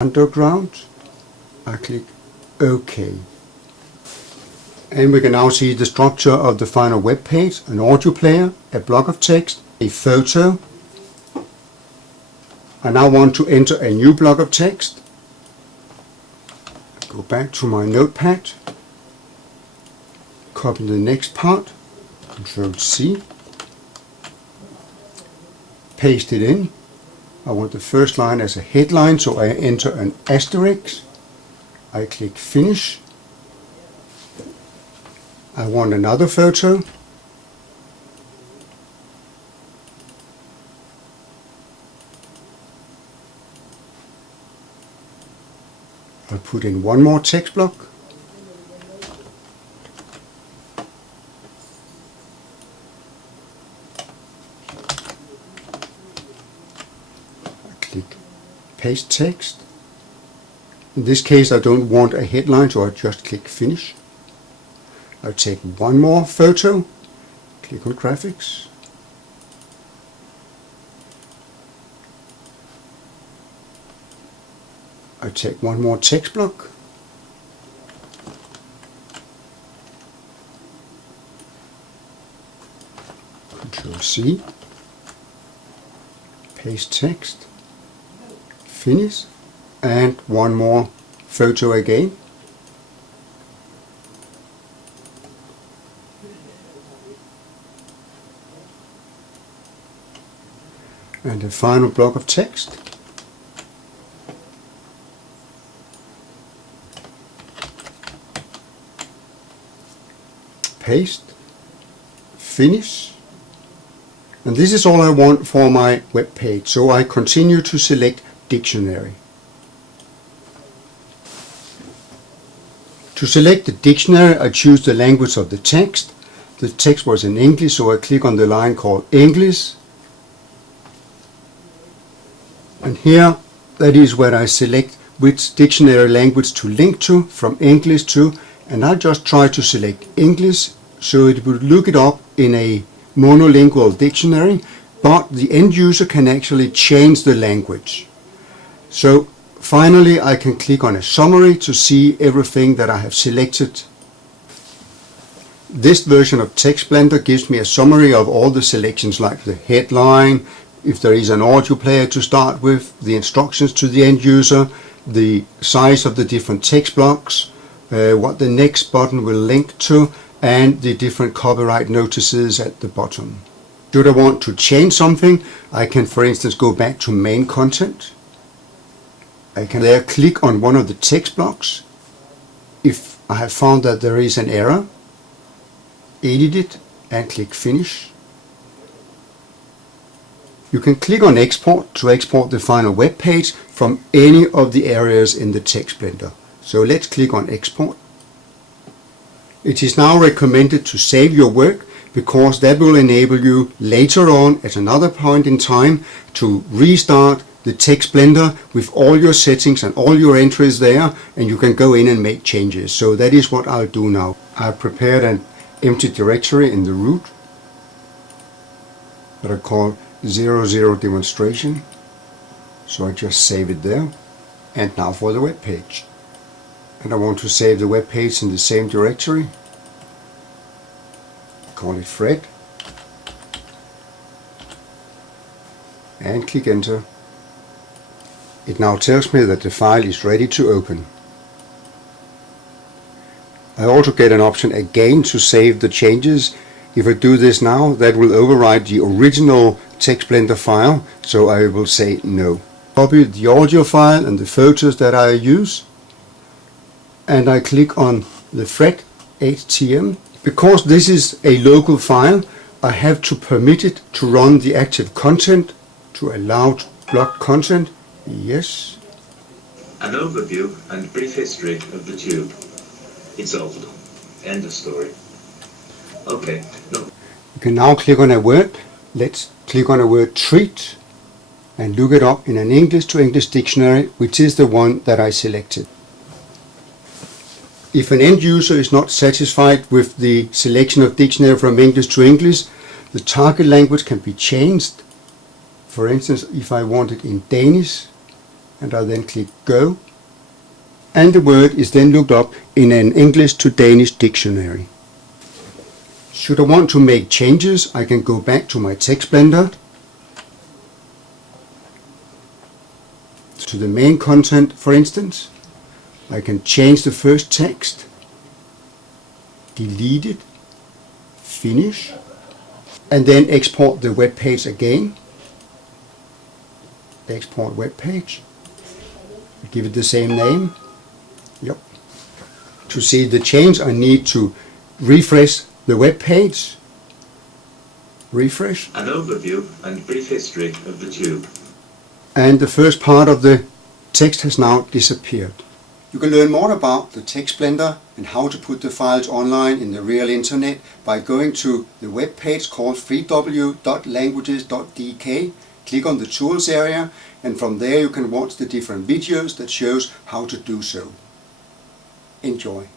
underground. I click OK. And we can now see the structure of the final web page: an audio player, a block of text, a photo. I now want to enter a new block of text. Go back to my notepad, copy the next part, Control C, paste it in. I want the first line as a headline, so I enter an asterisk. I click Finish. I want another photo. I'll put in one more text block. I click Paste Text. In this case I don't want a headline, so I just click Finish. I'll take one more photo, click on Graphics. I take one more text block. Control C. Paste text. Finish. And one more photo again. And the final block of text. Paste, finish, and this is all I want for my web page, so I continue to select dictionary. To select the dictionary, I choose the language of the text. The text was in English, so I click on the line called English, and here that is where I select which dictionary language to link to, from English to, and I just try to select English, so it will look it up in a monolingual dictionary, but the end user can actually change the language. So finally I can click on a summary to see everything that I have selected. This version of TextBlender gives me a summary of all the selections, like the headline, if there is an audio player to start with, the instructions to the end user, the size of the different text blocks, what the next button will link to, and the different copyright notices at the bottom. Should I want to change something, I can for instance go back to main content. I can there click on one of the text blocks. If I have found that there is an error, edit it and click Finish. You can click on Export to export the final web page from any of the areas in the TextBlender. So let's click on Export. It is now recommended to save your work, because that will enable you later on at another point in time to restart the TextBlender with all your settings and all your entries there, and you can go in and make changes. So that is what I'll do now. I've prepared an empty directory in the root that I call 00 demonstration. So I just save it there. And now for the web page. And I want to save the web page in the same directory. Call it Fred. And click Enter. It now tells me that the file is ready to open. I also get an option again to save the changes. If I do this now, that will override the original TextBlender file, so I will say no. Copy the audio file and the photos that I use, and I click on the Fred HTML. Because this is a local file, I have to permit it to run the active content, to allow blocked content. Yes. An overview and brief history of the tube. It's old. End of story. Okay. No. You can now click on a word. Let's click on a word treat and look it up in an English to English dictionary, which is the one that I selected. If an end user is not satisfied with the selection of dictionary from English to English, the target language can be changed. For instance, if I want it in Danish, and I then click Go, and the word is then looked up in an English to Danish dictionary. Should I want to make changes, I can go back to my TextBlender, to the main content for instance. I can change the first text, delete it, finish, and then export the web page again. Export web page. Give it the same name. Yep. To see the change, I need to refresh the web page. Refresh. An overview and brief history of the tube. And the first part of the text has now disappeared. You can learn more about the TextBlender and how to put the files online in the real internet by going to the web page called www.languages.dk. Click on the tools area, and from there you can watch the different videos that shows how to do so. Enjoy.